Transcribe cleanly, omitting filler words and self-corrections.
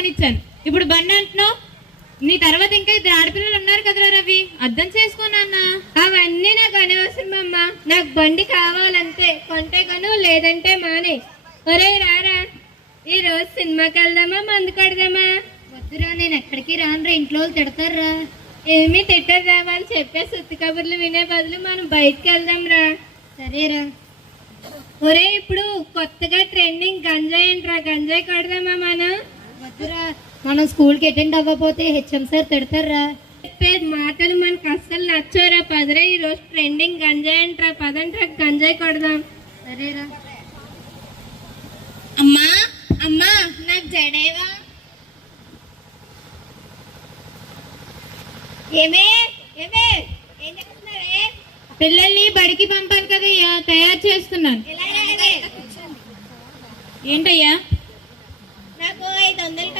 కొనిచ్చాను, ఇప్పుడు బండి అంటున్నావు. నీ తర్వాత ఇంకా 2 ఆడపిల్లలు ఉన్నారు కదరా రవి, అర్థం చేసుకోనన్నా. అవన్నీ నాకు అనవసరం అమ్మ, నాకు బండి కావాలంతే. కొంటే కొను, లేదంటే మానే. ఒరే రారా, ఈ రోజు సినిమాకి వెళ్దామా, మందు కడదామా? వద్దురా, నేను ఎక్కడికి రానురా, ఇంట్లో వాళ్ళు తిడతారా. ఏమీ తిట్టరా, వాళ్ళు చెప్పే సుత్తి కబుర్లు వినే బదులు మనం బయటకు వెళ్దాం రా. సరేరా. ఒరే, ఇప్పుడు కొత్తగా ట్రెండింగ్ గంజాయి ఏంట్రా, గంజాయి కడదామా మనం? వద్దురా, మనం స్కూల్కి అటెండ్ అవ్వకపోతే హెచ్ఎం సార్ తిడతారా. చెప్పే మాటలు మనకు అస్సలు నచ్చోరా. పదరే, ఈ రోజు ట్రెండింగ్ గంజాయి ఏంట్రా, పదంట్రా గంజాయి కొడదాం. సరేరా. అమ్మా అమ్మా, నాకు జడేవా? ఏమే ఏమే ఏం చేస్తున్నావే? పిల్లల్ని బడికి పంపాలి కదయ్యా, తయారు చేస్తున్నాను. ఎలాగే ఏంటయ్యా? నాకు 500